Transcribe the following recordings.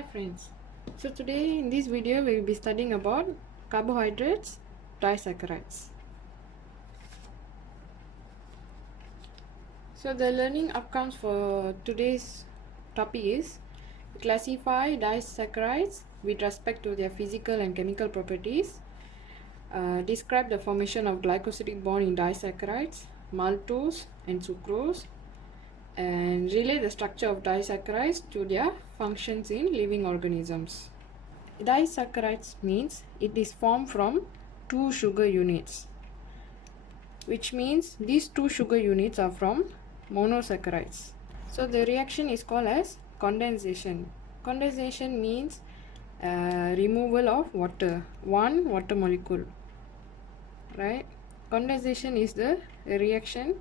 Hi friends, so today in this video we will be studying about carbohydrates, disaccharides. So the learning outcomes for today's topic is classify disaccharides with respect to their physical and chemical properties, describe the formation of glycosidic bond in disaccharides, maltose and sucrose, and relate the structure of disaccharides to their functions in living organisms. Disaccharides means it is formed from two sugar units, which means these two sugar units are from monosaccharides. So the reaction is called as condensation. Condensation means removal of water, one water molecule, right? Condensation is the reaction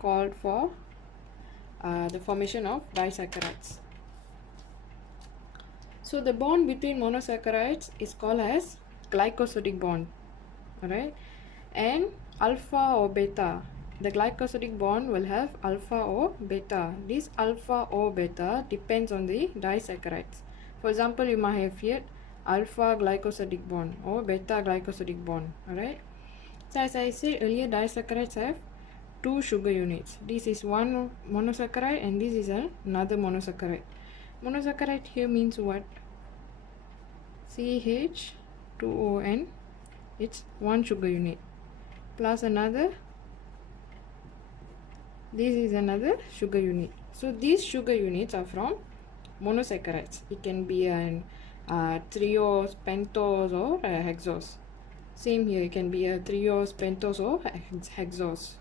called for the formation of disaccharides. So the bond between monosaccharides is called as glycosidic bond, alright, and alpha or beta. The glycosidic bond will have alpha or beta. This alpha or beta depends on the disaccharides. For example, you might have here alpha glycosidic bond or beta glycosidic bond, alright. So as I said earlier, disaccharides have two sugar units. This is one monosaccharide and this is another monosaccharide. Monosaccharide here means what? CH2ON, it's one sugar unit, plus another, this is another sugar unit. So these sugar units are from monosaccharides. It can be an triose, pentose or hexose. Same here, it can be a triose, pentose or hexose.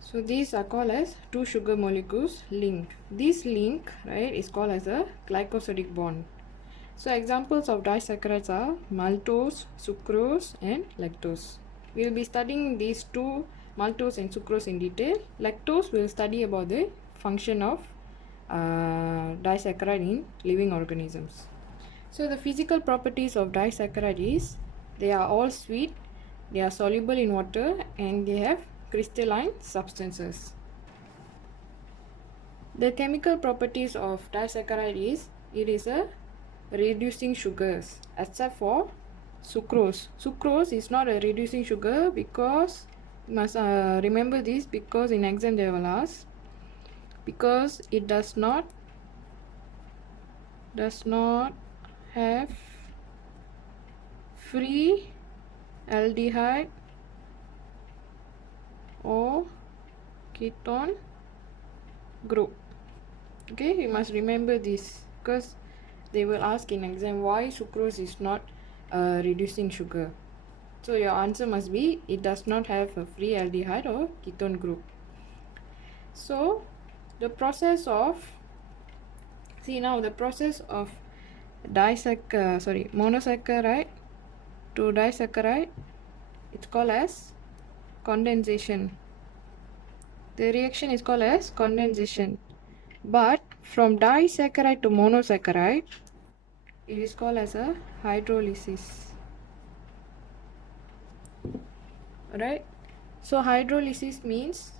So these are called as two sugar molecules linked. This link, right, is called as a glycosidic bond. So examples of disaccharides are maltose, sucrose and lactose. We will be studying these two, maltose and sucrose, in detail. Lactose we will study about the function of disaccharide in living organisms. So the physical properties of disaccharide is they are all sweet, they are soluble in water and they have crystalline substances. The chemical properties of disaccharide is it is a reducing sugars, except for sucrose. Sucrose is not a reducing sugar because you must remember this, because in exam they will ask, because it does not have free aldehyde or ketone group. Okay, you must remember this because they will ask in exam why sucrose is not a reducing sugar. So your answer must be it does not have a free aldehyde or ketone group. So the process of monosaccharide to disaccharide, it's called as condensation. The reaction is called as condensation. But from disaccharide to monosaccharide, it is called as a hydrolysis. Alright, so hydrolysis means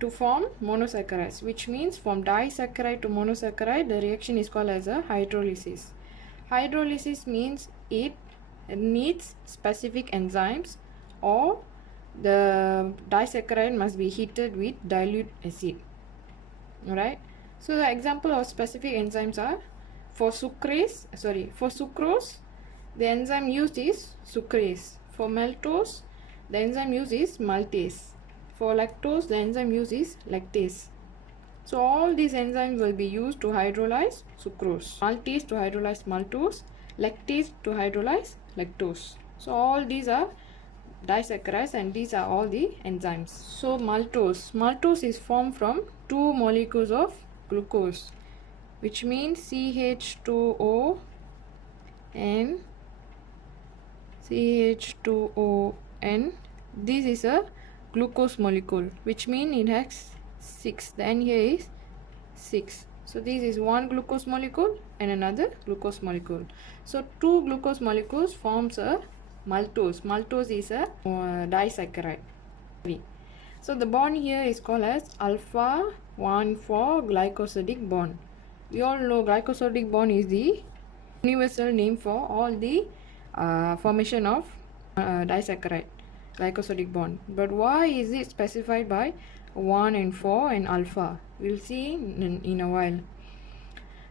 to form monosaccharides, which means from disaccharide to monosaccharide, the reaction is called as a hydrolysis. Hydrolysis means it needs specific enzymes, or the disaccharide must be heated with dilute acid. Alright, so the example of specific enzymes are for sucrose, the enzyme used is sucrase. For maltose, the enzyme used is maltase. For lactose, the enzyme used is lactase. So all these enzymes will be used to hydrolyze sucrose. Maltase to hydrolyze maltose, lactase to hydrolyze lactose. So all these are disaccharides and these are all the enzymes. So maltose is formed from two molecules of glucose, which means CH2O and CH2ON. This is a glucose molecule, which means it has 6. The N here is 6. So this is one glucose molecule and another glucose molecule. So two glucose molecules forms a maltose. Maltose is a disaccharide. So the bond here is called as alpha 1,4 glycosidic bond. we all know glycosidic bond is the universal name for all the formation of disaccharide, glycosidic bond. But why is it specified by 1 and 4 and alpha? We'll see in a while.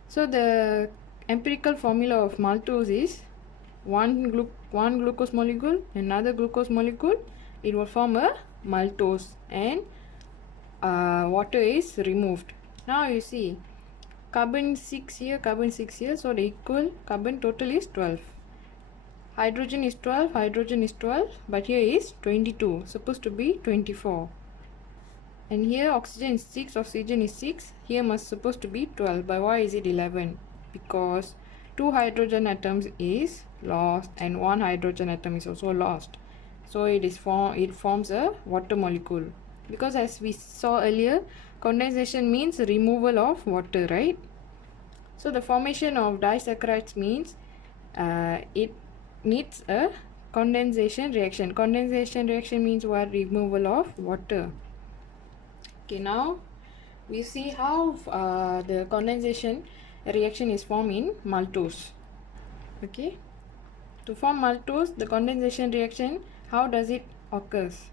So the empirical formula of maltose is one glucose molecule, another glucose molecule, it will form a maltose, and water is removed. Now you see carbon 6 here, carbon 6 here, so the equal carbon total is 12. Hydrogen is 12, hydrogen is 12, but here is 22, supposed to be 24. And here oxygen is 6, oxygen is 6, here must supposed to be 12, but why is it 11? Because 2 hydrogen atoms is lost and 1 hydrogen atom is also lost. So it forms a water molecule. Because as we saw earlier, condensation means removal of water, right? So the formation of disaccharides means it needs a condensation reaction. Condensation reaction means what? Removal of water. Okay, now we see how the condensation reaction is formed in maltose. Okay, to form maltose, the condensation reaction, how does it occurs?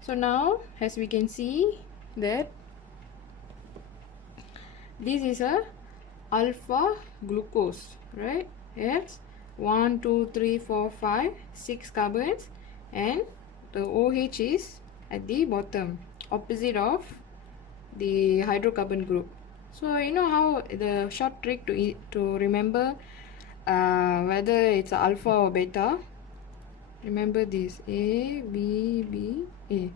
So now as we can see that this is a alpha glucose, right? It's 1 2 3 4 5 6 carbons, and the OH is at the bottom, opposite of the hydrocarbon group. So you know how the short trick to remember whether it's alpha or beta. Remember this, A, B, B, A.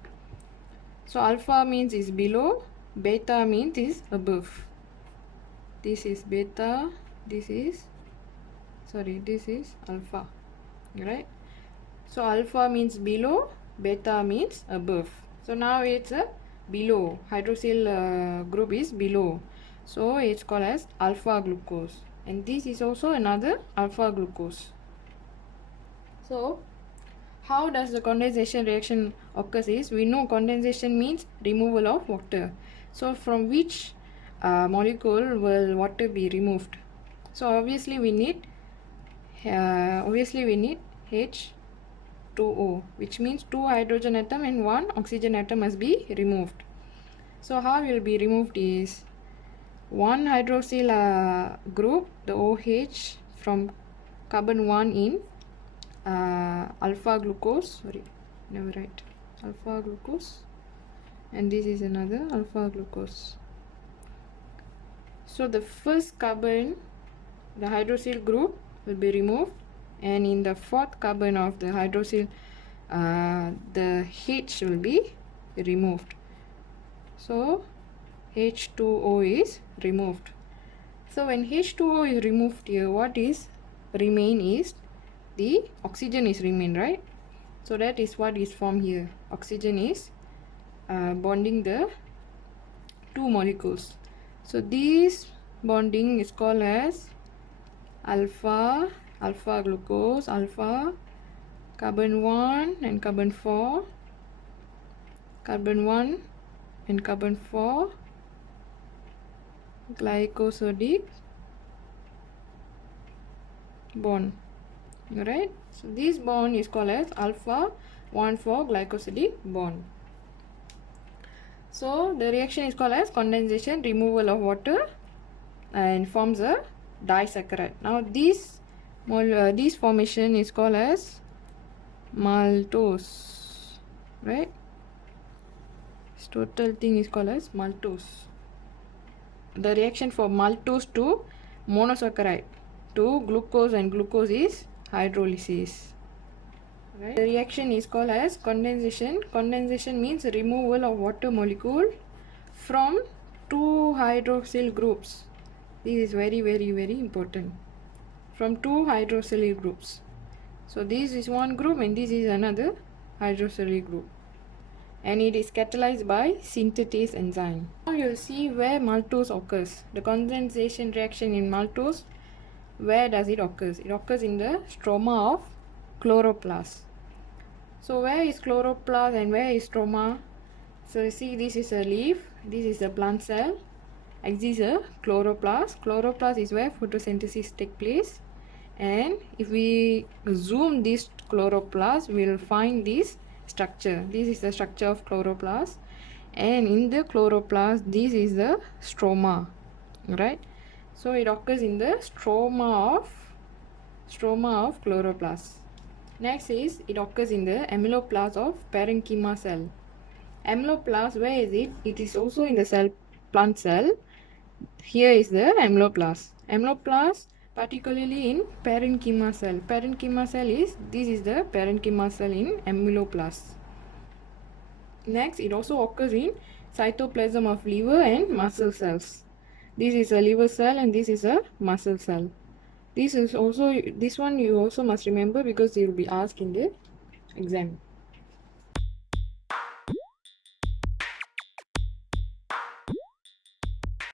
So alpha means is below, beta means is above. This is beta, this is alpha, right? So alpha means below, beta means above. So now it's a below, hydroxyl group is below, so it's called as alpha glucose, and this is also another alpha glucose. So how does the condensation reaction occurs is, we know condensation means removal of water. So from which molecule will water be removed? So obviously we need H2O, which means 2 hydrogen atom and 1 oxygen atom must be removed. So how will be removed is 1 hydroxyl group, the OH from carbon 1 in alpha glucose, alpha glucose, and this is another alpha glucose. So the first carbon, the hydroxyl group, will be removed, and in the fourth carbon of the hydroxyl, the H will be removed. So H2O is removed. So when H2O is removed here, what is remain is the oxygen is remain, right? So that is what is formed here. Oxygen is bonding the two molecules. So this bonding is called as alpha glucose, alpha, carbon 1 and carbon 4, carbon 1 and carbon 4, glycosidic bond, right? So this bond is called as alpha 1,4 glycosidic bond. So the reaction is called as condensation, removal of water, and forms a disaccharide. Now this formation is called as maltose, right? This total thing is called as maltose. The reaction for maltose to monosaccharide to glucose and glucose is hydrolysis. Right. The reaction is called as condensation. Condensation means removal of water molecule from two hydroxyl groups. This is very, very, very important. From two hydroxyl groups. So this is one group and this is another hydroxyl group. And it is catalyzed by synthetase enzyme. Now you will see where maltose occurs. The condensation reaction in maltose, where does it occur? It occurs in the stroma of chloroplast. So where is chloroplast and where is stroma? So you see, this is a leaf, this is a plant cell, X is a chloroplast. Chloroplast is where photosynthesis take place. And if we zoom this chloroplast, we will find this structure. This is the structure of chloroplast. And in the chloroplast, this is the stroma, right? So it occurs in the stroma of chloroplast. Next is it occurs in the amyloplast of parenchyma cell. Amyloplast, where is it? It is also in the plant cell. Here is the amyloplast. Amyloplast particularly in parenchyma cell. Parenchyma cell is, this is the parenchyma cell in amyloplast. Next, it also occurs in cytoplasm of liver and muscle cells. This is a liver cell and this is a muscle cell. This one you also must remember because it will be asked in the exam.